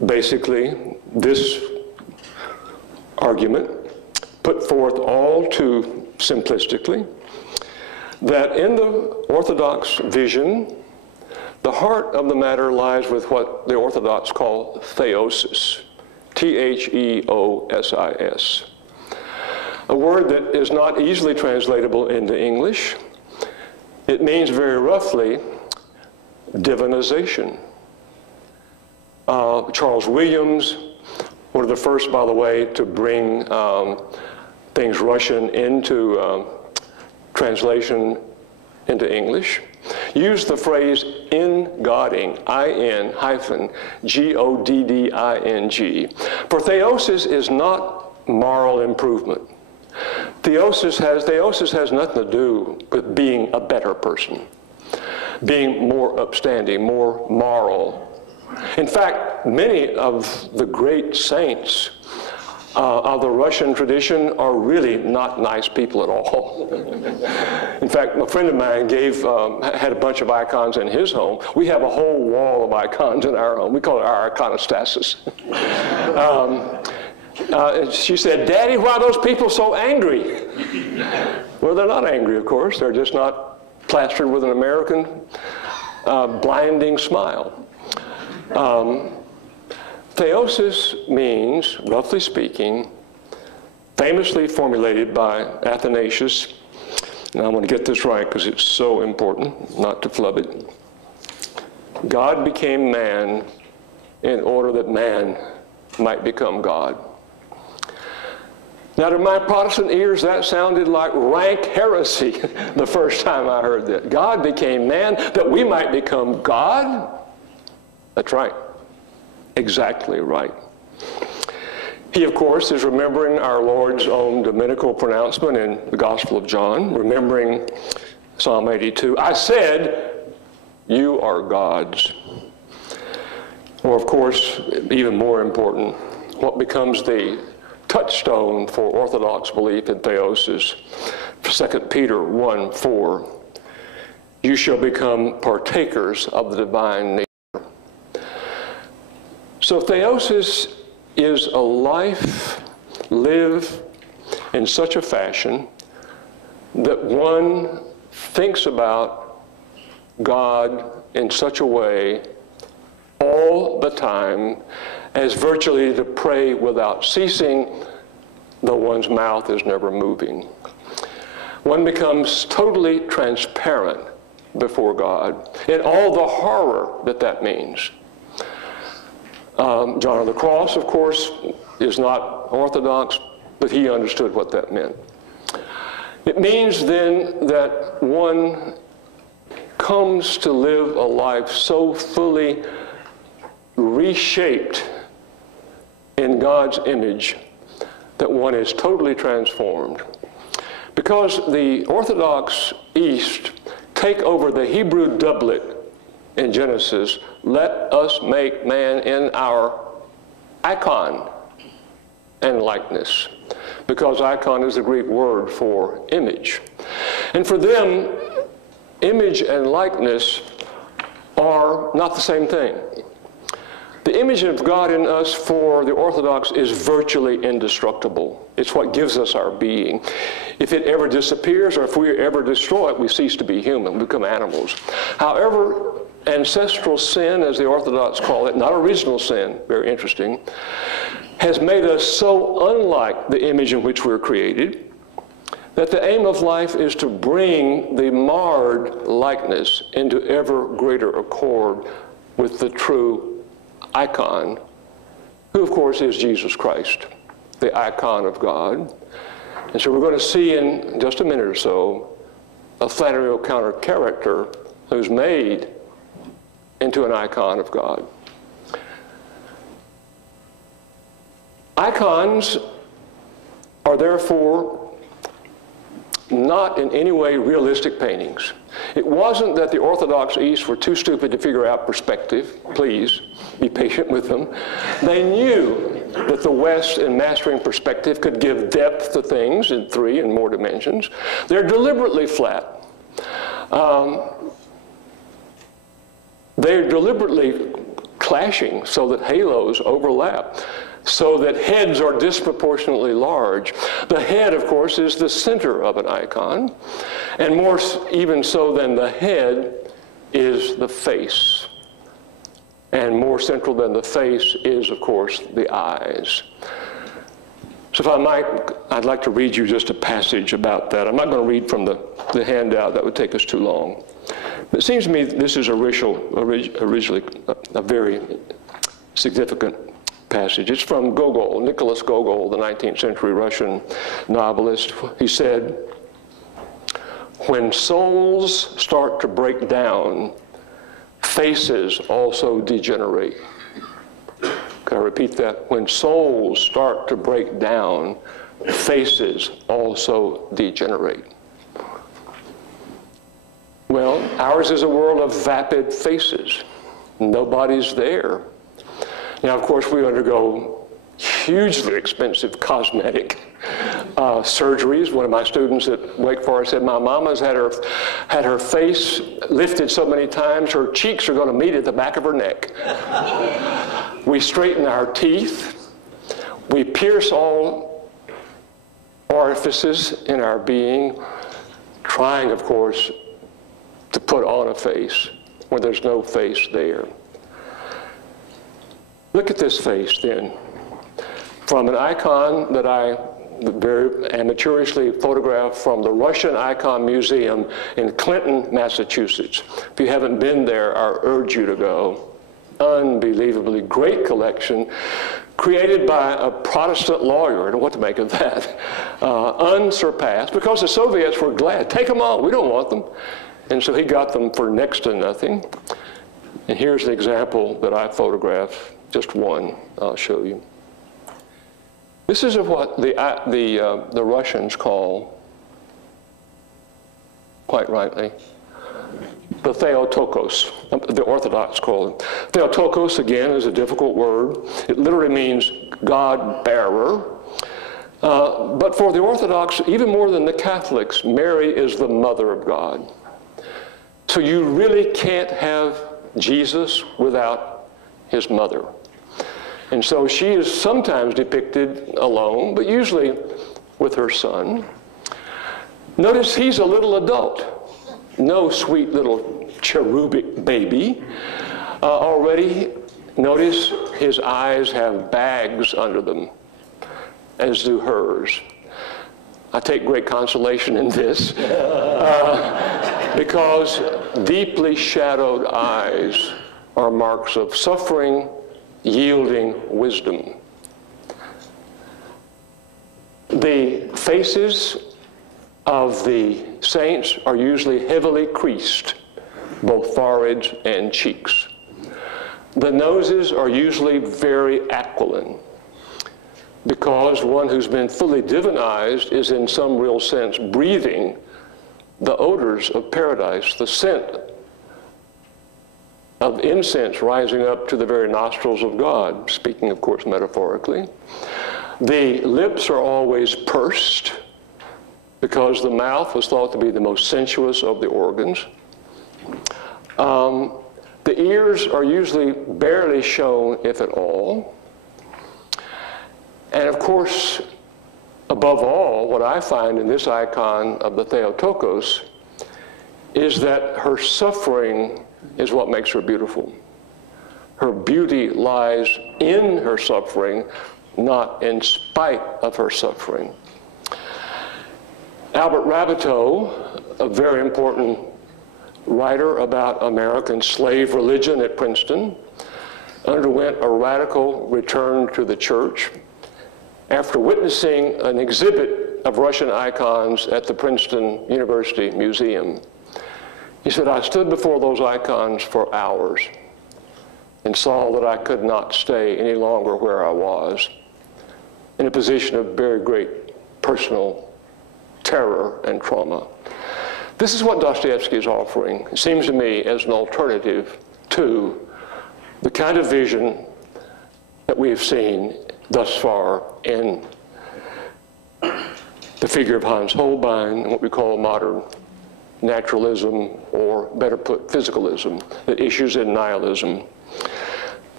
basically this argument, put forth all too simplistically, that in the Orthodox vision, the heart of the matter lies with what the Orthodox call theosis, Theosis, a word that is not easily translatable into English. It means very roughly divinization. Charles Williams, one of the first, by the way, to bring things Russian into translation into English, used the phrase in-godding, I-N-G-O-D-D-I-N-G. For theosis is not moral improvement. Theosis has nothing to do with being a better person, being more upstanding, more moral. In fact, many of the great saints of the Russian tradition are really not nice people at all. In fact, a friend of mine had a bunch of icons in his home. We have a whole wall of icons in our home. We call it our iconostasis. She said, "Daddy, why are those people so angry?" Well, they're not angry, of course. They're just not plastered with an American blinding smile. Theosis means, roughly speaking, famously formulated by Athanasius, and I'm going to get this right because it's so important not to flub it. God became man in order that man might become God. Now, to my Protestant ears, that sounded like rank heresy the first time I heard that. God became man that we might become God? That's right. Exactly right. He, of course, is remembering our Lord's own dominical pronouncement in the Gospel of John, remembering Psalm 82. I said, you are gods. Or, of course, even more important, what becomes the touchstone for Orthodox belief in theosis, 2 Peter 1:4. You shall become partakers of the divine nature. So theosis is a life lived in such a fashion that one thinks about God in such a way all the time as virtually to pray without ceasing, though one's mouth is never moving. One becomes totally transparent before God in all the horror that means. John of the Cross, of course, is not Orthodox, but he understood what that meant. It means then that one comes to live a life so fully reshaped in God's image that one is totally transformed. Because the Orthodox East take over the Hebrew doublet in Genesis, let us make man in our icon and likeness, because icon is the Greek word for image. And for them, image and likeness are not the same thing. The image of God in us for the Orthodox is virtually indestructible. It's what gives us our being. If it ever disappears or if we ever destroy it, we cease to be human, we become animals. However, ancestral sin, as the Orthodox call it, not original sin, very interesting, has made us so unlike the image in which we're created that the aim of life is to bring the marred likeness into ever greater accord with the true icon, who of course is Jesus Christ, the icon of God. And so we're going to see in just a minute or so a Flannery O'Connor character who's made into an icon of God. Icons are therefore not in any way realistic paintings. It wasn't that the Orthodox East were too stupid to figure out perspective. Please be patient with them. They knew that the West, in mastering perspective, could give depth to things in 3 and more dimensions. They're deliberately flat. They're deliberately clashing so that halos overlap, so that heads are disproportionately large. The head, of course, is the center of an icon, and more even so than the head is the face. And more central than the face is, of course, the eyes. So if I might, I'd like to read you just a passage about that. I'm not going to read from the handout. That would take us too long. But it seems to me this is originally a very significant passage. It's from Gogol, Nicholas Gogol, the 19th century Russian novelist. He said, "When souls start to break down, faces also degenerate." Can I repeat that? When souls start to break down, faces also degenerate. Well, ours is a world of vapid faces. Nobody's there. Now, of course, we undergo hugely expensive cosmetic surgeries. One of my students at Wake Forest said, "My mama's had her face lifted so many times, her cheeks are going to meet at the back of her neck." We straighten our teeth. We pierce all orifices in our being, trying, of course, to put on a face when there's no face there. Look at this face, then. From an icon that I very amateurishly photographed from the Russian Icon Museum in Clinton, Massachusetts. If you haven't been there, I urge you to go. Unbelievably great collection, created by a Protestant lawyer. I don't know what to make of that. Unsurpassed, because the Soviets were glad. Take them all, we don't want them. And so he got them for next to nothing. And here's an example that I photographed, just one I'll show you. This is what the Russians call, quite rightly, the Theotokos. The Orthodox call it. Theotokos, again, is a difficult word. It literally means God-bearer. But for the Orthodox, even more than the Catholics, Mary is the mother of God. So you really can't have Jesus without his mother. And so she is sometimes depicted alone, but usually with her son. Notice he's a little adult. No sweet little cherubic baby. Already, notice his eyes have bags under them, as do hers. I take great consolation in this, because deeply shadowed eyes are marks of suffering, yielding wisdom. The faces of the saints are usually heavily creased, both foreheads and cheeks. The noses are usually very aquiline, because one who's been fully divinized is in some real sense breathing the odors of paradise, the scent of incense rising up to the very nostrils of God, speaking, of course, metaphorically. The lips are always pursed, because the mouth was thought to be the most sensuous of the organs. The ears are usually barely shown, if at all. And of course, above all, what I find in this icon of the Theotokos is that her suffering is what makes her beautiful. Her beauty lies in her suffering, not in spite of her suffering. Albert Rabbitoe, a very important writer about American slave religion at Princeton, underwent a radical return to the church after witnessing an exhibit of Russian icons at the Princeton University Museum. He said, "I stood before those icons for hours and saw that I could not stay any longer where I was, in a position of very great personal terror and trauma." This is what Dostoevsky is offering, it seems to me, as an alternative to the kind of vision that we have seen thus far in the figure of Hans Holbein, and what we call modern naturalism, or better put, physicalism, that issues in nihilism.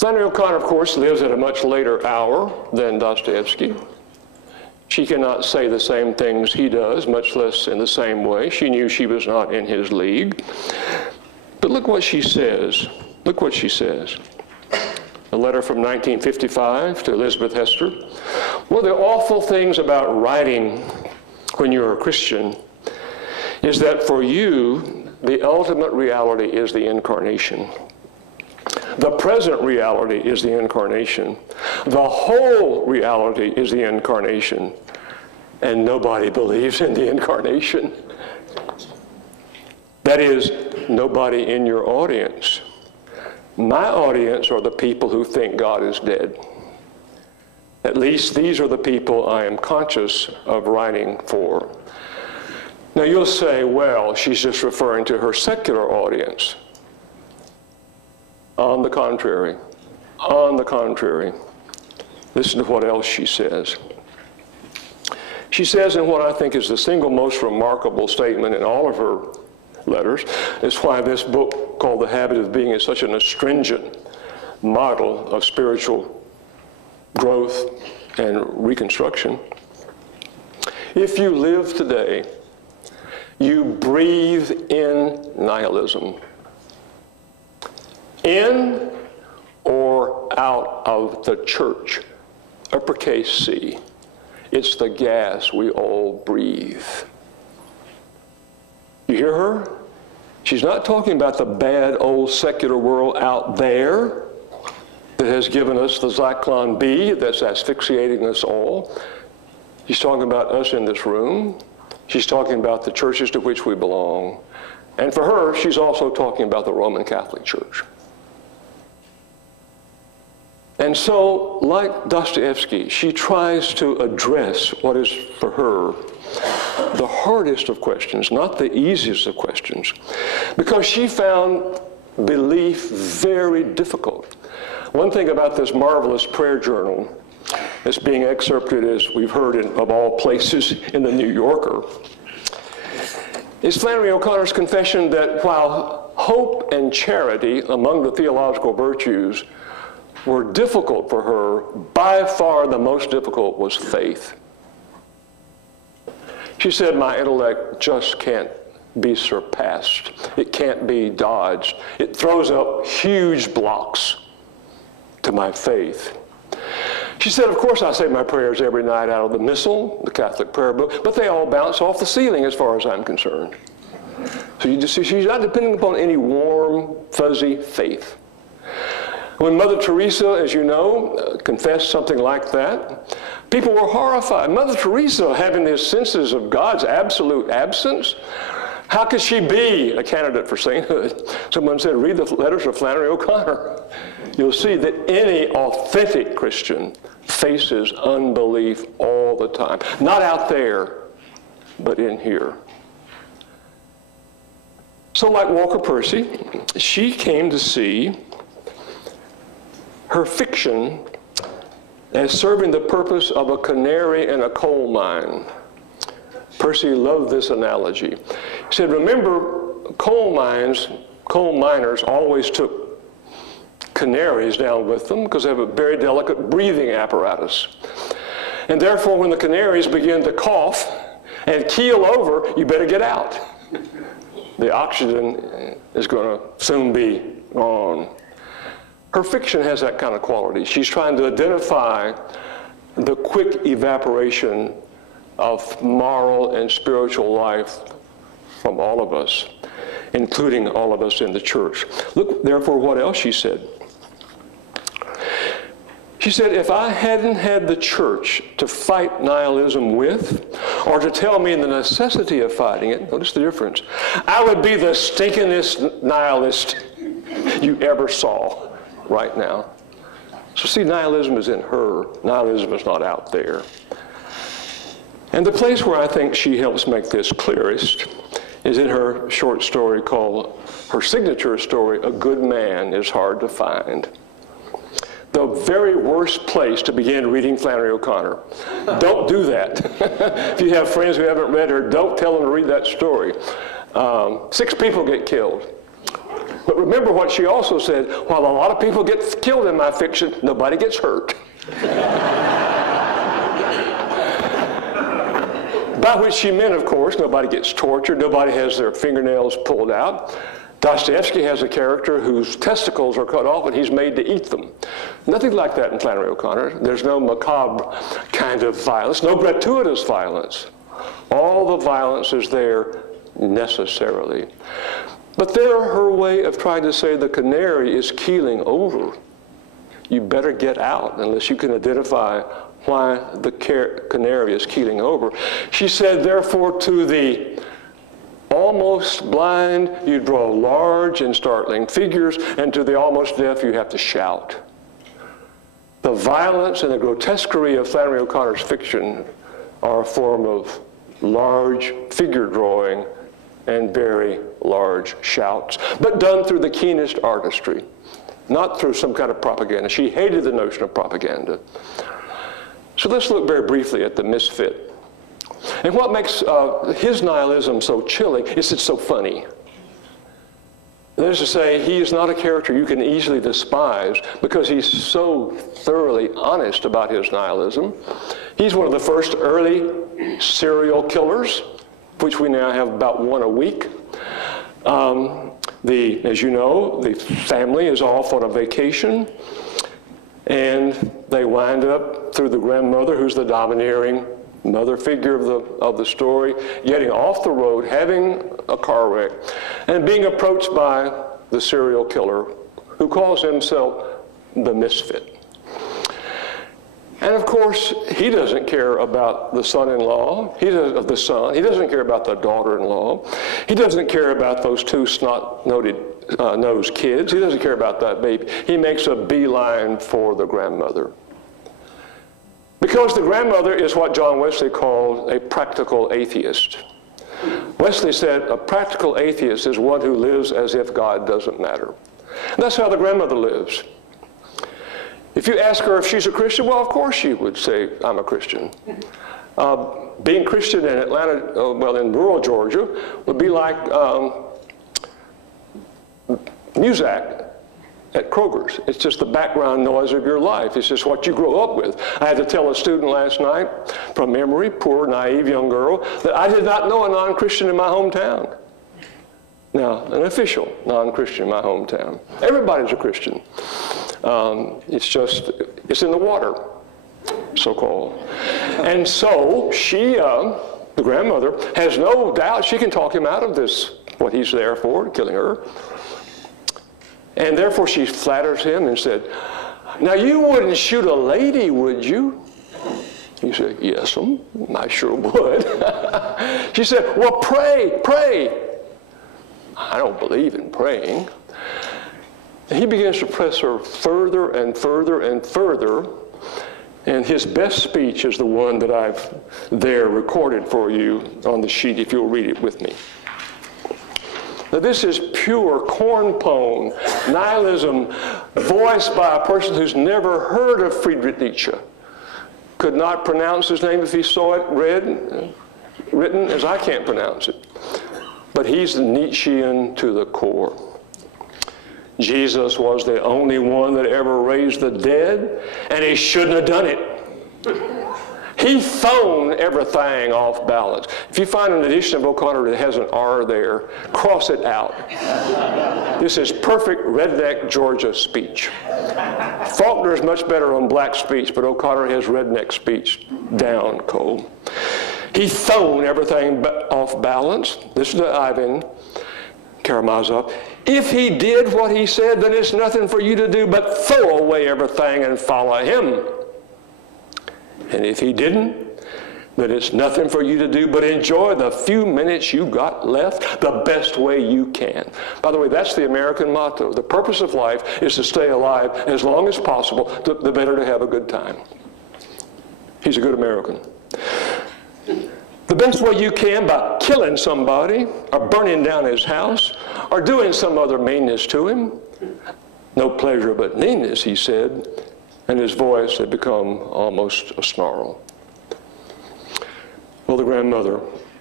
Flannery O'Connor, of course, lives at a much later hour than Dostoevsky. She cannot say the same things he does, much less in the same way. She knew she was not in his league. But look what she says. Look what she says. A letter from 1955 to Elizabeth Hester. One of the awful things about writing when you're a Christian is that for you, the ultimate reality is the incarnation. The present reality is the incarnation. The whole reality is the incarnation. And nobody believes in the incarnation. That is, nobody in your audience. My audience are the people who think God is dead. At least these are the people I am conscious of writing for. Now you'll say, well, she's just referring to her secular audience. On the contrary, listen to what else she says. She says in what I think is the single most remarkable statement in all of her letters, is why this book called The Habit of Being is such an astringent model of spiritual growth and reconstruction. If you live today, you breathe in nihilism. In or out of the church, uppercase C. It's the gas we all breathe. You hear her? She's not talking about the bad old secular world out there that has given us the Zyklon B that's asphyxiating us all. She's talking about us in this room. She's talking about the churches to which we belong. And for her, she's also talking about the Roman Catholic Church. And so, like Dostoevsky, she tries to address what is, for her, the hardest of questions, not the easiest of questions, because she found belief very difficult. One thing about this marvelous prayer journal that's being excerpted, as we've heard, of all places, in the New Yorker, is Flannery O'Connor's confession that while hope and charity among the theological virtues were difficult for her, by far the most difficult was faith. She said, my intellect just can't be surpassed. It can't be dodged. It throws up huge blocks to my faith. She said, of course I say my prayers every night out of the Missal, the Catholic prayer book, but they all bounce off the ceiling as far as I'm concerned. So you just see, she's not depending upon any warm, fuzzy faith. When Mother Teresa, as you know, confessed something like that, people were horrified. Mother Teresa, having these senses of God's absolute absence, how could she be a candidate for sainthood? Someone said, read the letters of Flannery O'Connor. You'll see that any authentic Christian faces unbelief all the time. Not out there, but in here. So like Walker Percy, she came to see her fiction as serving the purpose of a canary in a coal mine. Percy loved this analogy. He said, remember, coal miners always took canaries down with them because they have a very delicate breathing apparatus. And therefore, when the canaries begin to cough and keel over, you better get out. The oxygen is going to soon be gone. Her fiction has that kind of quality. She's trying to identify the quick evaporation of moral and spiritual life from all of us, including all of us in the church. Look, therefore, what else she said. She said, if I hadn't had the church to fight nihilism with, or to tell me the necessity of fighting it, notice the difference, I would be the stinkingest nihilist you ever saw right now. So see, nihilism is in her. Nihilism is not out there. And the place where I think she helps make this clearest is in her short story called, her signature story, A Good Man is Hard to Find. The very worst place to begin reading Flannery O'Connor. Don't do that. If you have friends who haven't read her, don't tell them to read that story. 6 people get killed. But remember what she also said, while a lot of people get killed in my fiction, nobody gets hurt. By which she meant, of course, nobody gets tortured, nobody has their fingernails pulled out. Dostoevsky has a character whose testicles are cut off and he's made to eat them. Nothing like that in Flannery O'Connor. There's no macabre kind of violence, no gratuitous violence. All the violence is there necessarily. But there, her way of trying to say the canary is keeling over. You better get out unless you can identify why the canary is keeling over. She said, therefore, to the almost blind, you draw large and startling figures, and to the almost deaf, you have to shout. The violence and the grotesquerie of Flannery O'Connor's fiction are a form of large figure drawing and very large shouts, but done through the keenest artistry, not through some kind of propaganda. She hated the notion of propaganda. So let's look very briefly at the Misfit. And what makes his nihilism so chilling is it's so funny. That is to say, he is not a character you can easily despise because he's so thoroughly honest about his nihilism. He's one of the first early serial killers, which we now have about one a week. As you know, the family is off on a vacation, and they wind up through the grandmother, who's the domineering mother figure of the story, getting off the road, having a car wreck, and being approached by the serial killer, who calls himself the Misfit. And of course, he doesn't care about the son-in-law, he doesn't care about the daughter-in-law, he doesn't care about those two snot-nosed kids, he doesn't care about that baby. He makes a beeline for the grandmother. Because the grandmother is what John Wesley called a practical atheist. Wesley said a practical atheist is one who lives as if God doesn't matter. And that's how the grandmother lives. If you ask her if she's a Christian, well, of course she would say, I'm a Christian. Being Christian in Atlanta, in rural Georgia, would be like Muzak at Kroger's. It's just the background noise of your life. It's just what you grow up with. I had to tell a student last night from Emory, poor, naive young girl, that I did not know a non-Christian in my hometown. Now, an official non-Christian in my hometown. Everybody's a Christian. It's in the water, so-called. And so she, the grandmother, has no doubt she can talk him out of this, what he's there for, killing her. And therefore she flatters him and said, now you wouldn't shoot a lady, would you? He said, yes, I sure would. She said, well, pray, pray. I don't believe in praying. And he begins to press her further and further and further. And his best speech is the one that I've there recorded for you on the sheet, if you'll read it with me. Now, this is pure cornpone nihilism voiced by a person who's never heard of Friedrich Nietzsche. Could not pronounce his name if he saw it written as I can't pronounce it. But he's Nietzschean to the core. Jesus was the only one that ever raised the dead, and he shouldn't have done it. He thrown everything off balance. If you find an edition of O'Connor that has an R there, cross it out. This is perfect redneck Georgia speech. Faulkner is much better on black speech, but O'Connor has redneck speech down cold. He thrown everything off balance. Listen to Ivan Karamazov. If he did what he said, then it's nothing for you to do but throw away everything and follow him. And if he didn't, then it's nothing for you to do but enjoy the few minutes you got left the best way you can. By the way, that's the American motto. The purpose of life is to stay alive as long as possible, the better to have a good time. He's a good American. The best way you can by killing somebody or burning down his house or doing some other meanness to him. No pleasure but meanness, he said, and his voice had become almost a snarl. Well, the grandmother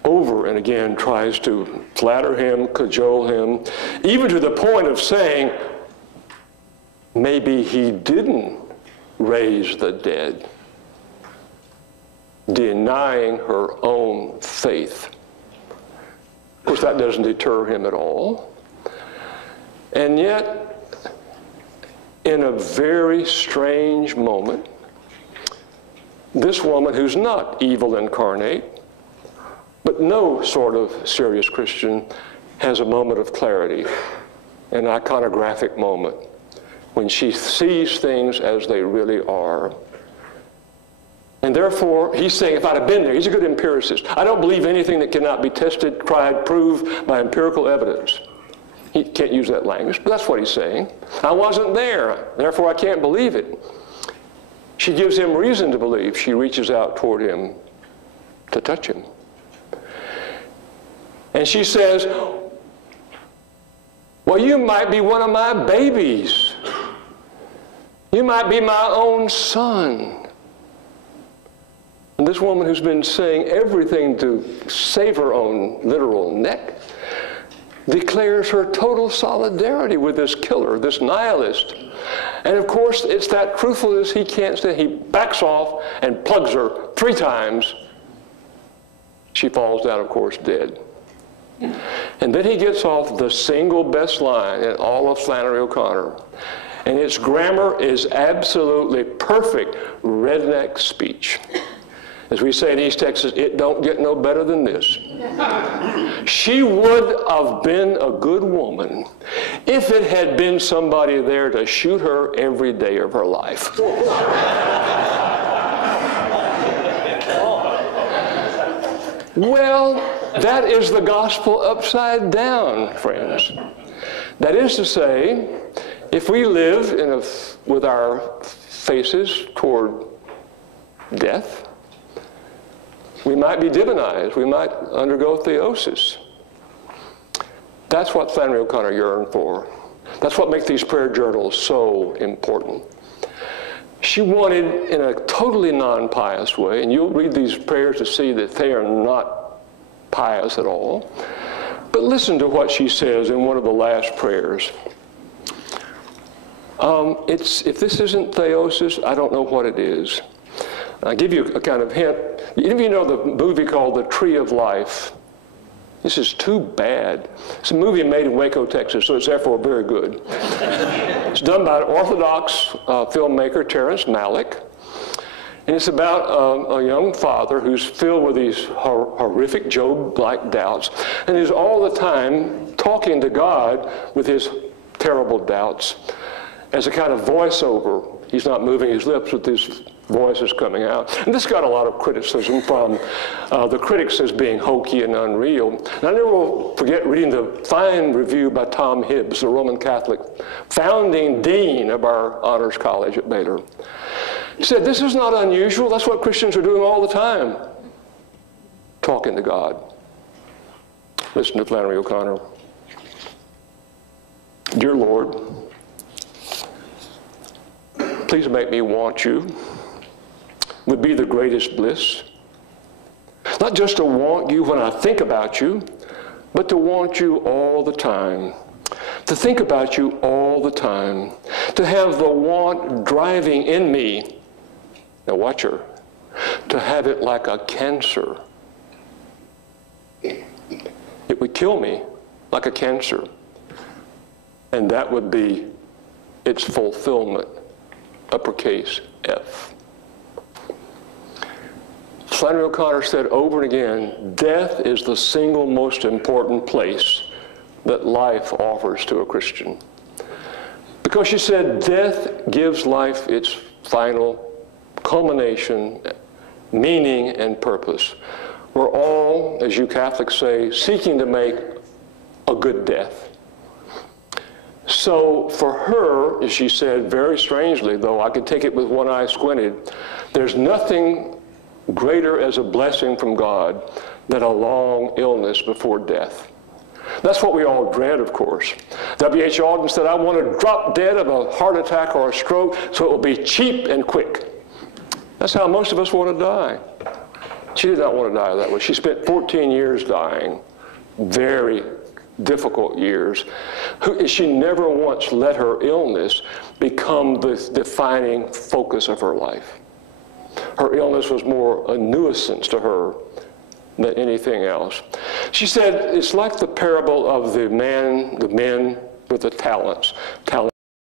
over and again tries to flatter him, cajole him, even to the point of saying, maybe he didn't raise the dead, denying her own faith. Of course, that doesn't deter him at all. And yet, in a very strange moment, this woman, who's not evil incarnate, but no sort of serious Christian, has a moment of clarity, an iconographic moment, when she sees things as they really are. And therefore, he's saying, if I'd have been there, he's a good empiricist. I don't believe anything that cannot be tested, tried, proved by empirical evidence. He can't use that language, but that's what he's saying. I wasn't there, therefore I can't believe it. She gives him reason to believe. She reaches out toward him to touch him. And she says, well, you might be one of my babies. You might be my own son. And this woman who's been saying everything to save her own literal neck declares her total solidarity with this killer, this nihilist. And of course, it's that truthfulness he can't say. He backs off and plugs her 3 times. She falls down, of course, dead. And then he gets off the single best line in all of Flannery O'Connor. And its grammar is absolutely perfect redneck speech. As we say in East Texas, it don't get no better than this. She would have been a good woman if it had been somebody there to shoot her every day of her life. Well, that is the gospel upside down, friends. That is to say, if we live with our faces toward death, we might be divinized. We might undergo theosis. That's what Flannery O'Connor yearned for. That's what makes these prayer journals so important. She wanted, in a totally non-pious way, and you'll read these prayers to see that they are not pious at all, but listen to what she says in one of the last prayers. If this isn't theosis, I don't know what it is. I'll give you a kind of hint. Any of you know the movie called The Tree of Life? This is too bad. It's a movie made in Waco, Texas, so it's therefore very good. It's done by an Orthodox filmmaker, Terrence Malick. And it's about a young father who's filled with these horrific Job-like doubts, and is all the time talking to God with his terrible doubts as a kind of voiceover. He's not moving his lips, but his voice is coming out. And this got a lot of criticism from the critics as being hokey and unreal. And I never will forget reading the fine review by Tom Hibbs, the Roman Catholic founding dean of our honors college at Baylor. He said, this is not unusual. That's what Christians are doing all the time, talking to God. Listen to Flannery O'Connor. Dear Lord, please make me want you. Would be the greatest bliss. Not just to want you when I think about you, but to want you all the time. To think about you all the time. To have the want driving in me. Now watch her. To have it like a cancer. It would kill me like a cancer. And that would be its fulfillment. Uppercase F. Flannery O'Connor said over and again, death is the single most important place that life offers to a Christian. Because she said death gives life its final culmination, meaning, and purpose. We're all, as you Catholics say, seeking to make a good death. So for her, as she said very strangely, though I could take it with one eye squinted, there's nothing greater as a blessing from God than a long illness before death. That's what we all dread, of course. W.H. Auden said, I want to drop dead of a heart attack or a stroke so it will be cheap and quick. That's how most of us want to die. She did not want to die that way. She spent 14 years dying, very difficult years. She never once let her illness become the defining focus of her life. Her illness was more a nuisance to her than anything else. She said, it's like the parable of the men with the talents.